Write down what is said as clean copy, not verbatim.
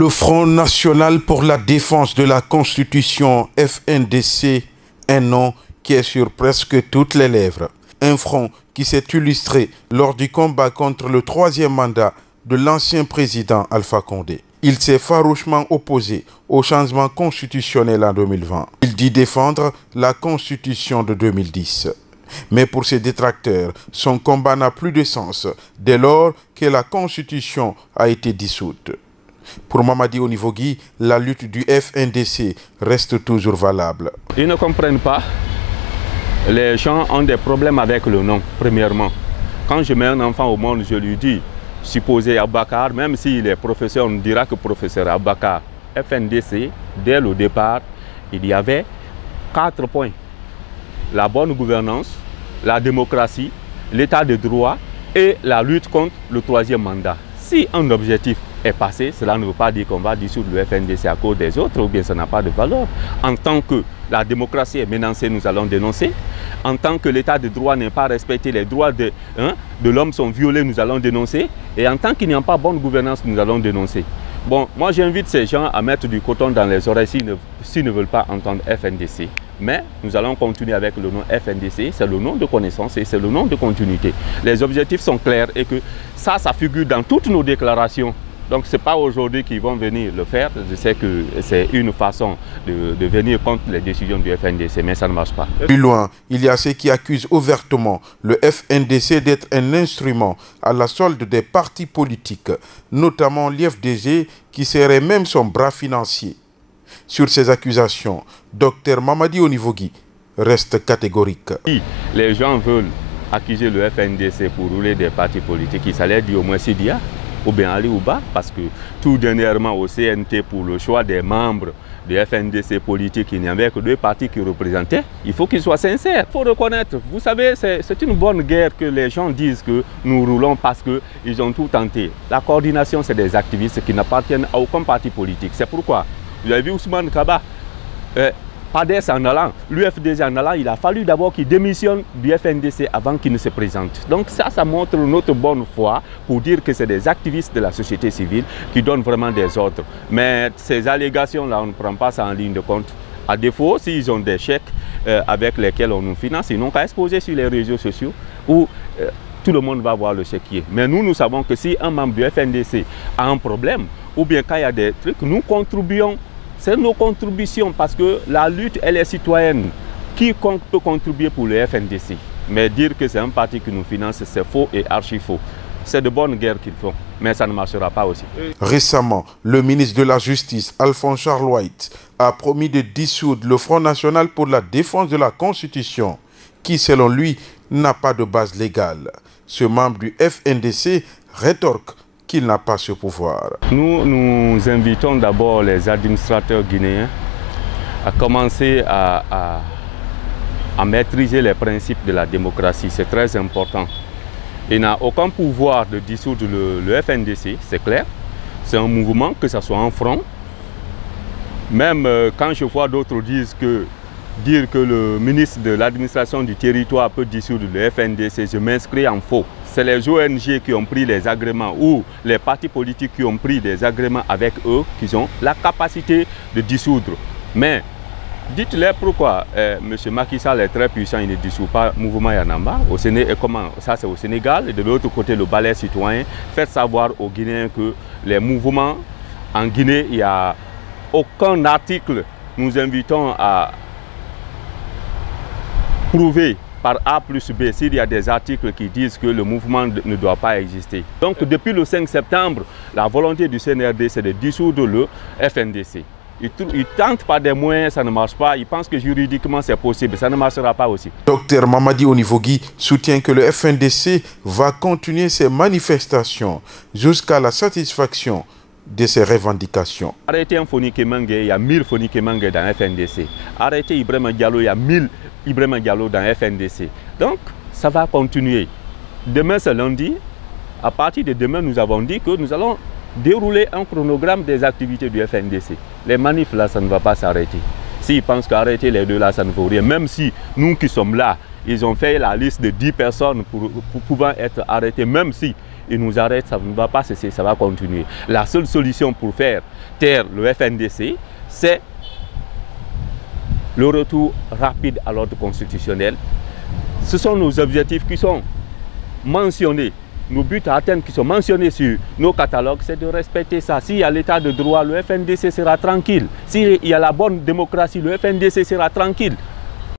Le Front national pour la défense de la Constitution, FNDC, un nom qui est sur presque toutes les lèvres. Un front qui s'est illustré lors du combat contre le troisième mandat de l'ancien président Alpha Condé. Il s'est farouchement opposé au changement constitutionnel en 2020. Il dit défendre la Constitution de 2010. Mais pour ses détracteurs, son combat n'a plus de sens dès lors que la Constitution a été dissoute. Pour Mamadi Onivogui, la lutte du FNDC reste toujours valable. Ils ne comprennent pas. Les gens ont des problèmes avec le nom, premièrement. Quand je mets un enfant au monde, je lui dis, supposé Abakar, même s'il est professeur, on dira que professeur Abakar. FNDC, dès le départ, il y avait 4 points. La bonne gouvernance, la démocratie, l'état de droit et la lutte contre le troisième mandat. Si un objectif est passé, cela ne veut pas dire qu'on va dissoudre le FNDC à cause des autres ou bien ça n'a pas de valeur. En tant que la démocratie est menacée, nous allons dénoncer. En tant que l'état de droit n'est pas respecté, les droits de l'homme sont violés, nous allons dénoncer. Et en tant qu'il n'y a pas bonne gouvernance, nous allons dénoncer. Bon, moi j'invite ces gens à mettre du coton dans les oreilles s'ils ne veulent pas entendre FNDC. Mais nous allons continuer avec le nom FNDC, c'est le nom de connaissance et c'est le nom de continuité. Les objectifs sont clairs et que ça figure dans toutes nos déclarations. Donc ce n'est pas aujourd'hui qu'ils vont venir le faire. Je sais que c'est une façon de venir contre les décisions du FNDC, mais ça ne marche pas. Plus loin, il y a ceux qui accusent ouvertement le FNDC d'être un instrument à la solde des partis politiques, notamment l'IFDG qui serait même son bras financier. Sur ces accusations, Dr Mamadi Onivogui reste catégorique. Si les gens veulent accuser le FNDC pour rouler des partis politiques, il s'allait dire au moins Sidia ou bien Ali Ouba, parce que tout dernièrement au CNT pour le choix des membres du FNDC politique, il n'y avait que 2 partis qui représentaient. Il faut qu'ils soient sincères. Il faut reconnaître, vous savez, c'est une bonne guerre que les gens disent que nous roulons parce qu'ils ont tout tenté. La coordination, c'est des activistes qui n'appartiennent à aucun parti politique. C'est pourquoi, vous avez vu Ousmane Kaba, PADES en allant, l'UFDG en allant, il a fallu d'abord qu'il démissionne du FNDC avant qu'il ne se présente. Donc ça montre notre bonne foi pour dire que c'est des activistes de la société civile qui donnent vraiment des ordres. Mais ces allégations-là, on ne prend pas ça en ligne de compte. À défaut, s'ils ont des chèques avec lesquels on nous finance, ils n'ont qu'à exposer sur les réseaux sociaux où tout le monde va voir le chéquier. Mais nous savons que si un membre du FNDC a un problème, ou bien quand il y a des trucs, nous contribuons. C'est nos contributions parce que la lutte, elle est citoyenne. Quiconque peut contribuer pour le FNDC. Mais dire que c'est un parti qui nous finance, c'est faux et archi faux. C'est de bonnes guerres qu'ils font, mais ça ne marchera pas aussi. Récemment, le ministre de la Justice, Alphonse Charles White, a promis de dissoudre le Front national pour la défense de la Constitution, qui, selon lui, n'a pas de base légale. Ce membre du FNDC rétorque qu'il n'a pas ce pouvoir. Nous invitons d'abord les administrateurs guinéens à commencer à maîtriser les principes de la démocratie. C'est très important. Il n'a aucun pouvoir de dissoudre le FNDC, c'est clair. C'est un mouvement, que ce soit un front. Même quand je vois d'autres dire que le ministre de l'administration du territoire peut dissoudre le FNDC, je m'inscris en faux. C'est les ONG qui ont pris les agréments ou les partis politiques qui ont pris des agréments avec eux qui ont la capacité de dissoudre. Mais dites-leur pourquoi M. Macky Sall est très puissant, il ne dissout pas le mouvement Yanamba. Ça c'est au Sénégal. Et de l'autre côté, le balai citoyen. Faites savoir aux Guinéens que les mouvements en Guinée, il n'y a aucun article. Nous invitons à prouver par A plus B s'il y a des articles qui disent que le mouvement ne doit pas exister. Donc depuis le 5 septembre, la volonté du CNRD c'est de dissoudre le FNDC. Ils tentent par des moyens, ça ne marche pas. Ils pensent que juridiquement c'est possible, ça ne marchera pas aussi. Dr Mamadi Onivogui soutient que le FNDC va continuer ses manifestations jusqu'à la satisfaction de ses revendications. Arrêtez un Foni Kemangue, il y a 1000 Foni Kemangue dans FNDC. Arrêtez Ibrahima Diallo, il y a 1000 Ibrahima Diallo dans FNDC. Donc, ça va continuer. Demain, c'est lundi. À partir de demain, nous avons dit que nous allons dérouler un chronogramme des activités du FNDC. Les manifs, là, ça ne va pas s'arrêter. S'ils pensent qu'arrêter les deux, là, ça ne vaut rien. Même si nous qui sommes là, ils ont fait la liste de 10 personnes pour pouvoir être arrêtés, même si ils nous arrêtent, ça ne va pas cesser, ça va continuer. La seule solution pour faire taire le FNDC, c'est le retour rapide à l'ordre constitutionnel. Ce sont nos objectifs qui sont mentionnés, nos buts à atteindre qui sont mentionnés sur nos catalogues, c'est de respecter ça. S'il y a l'état de droit, le FNDC sera tranquille. S'il y a la bonne démocratie, le FNDC sera tranquille.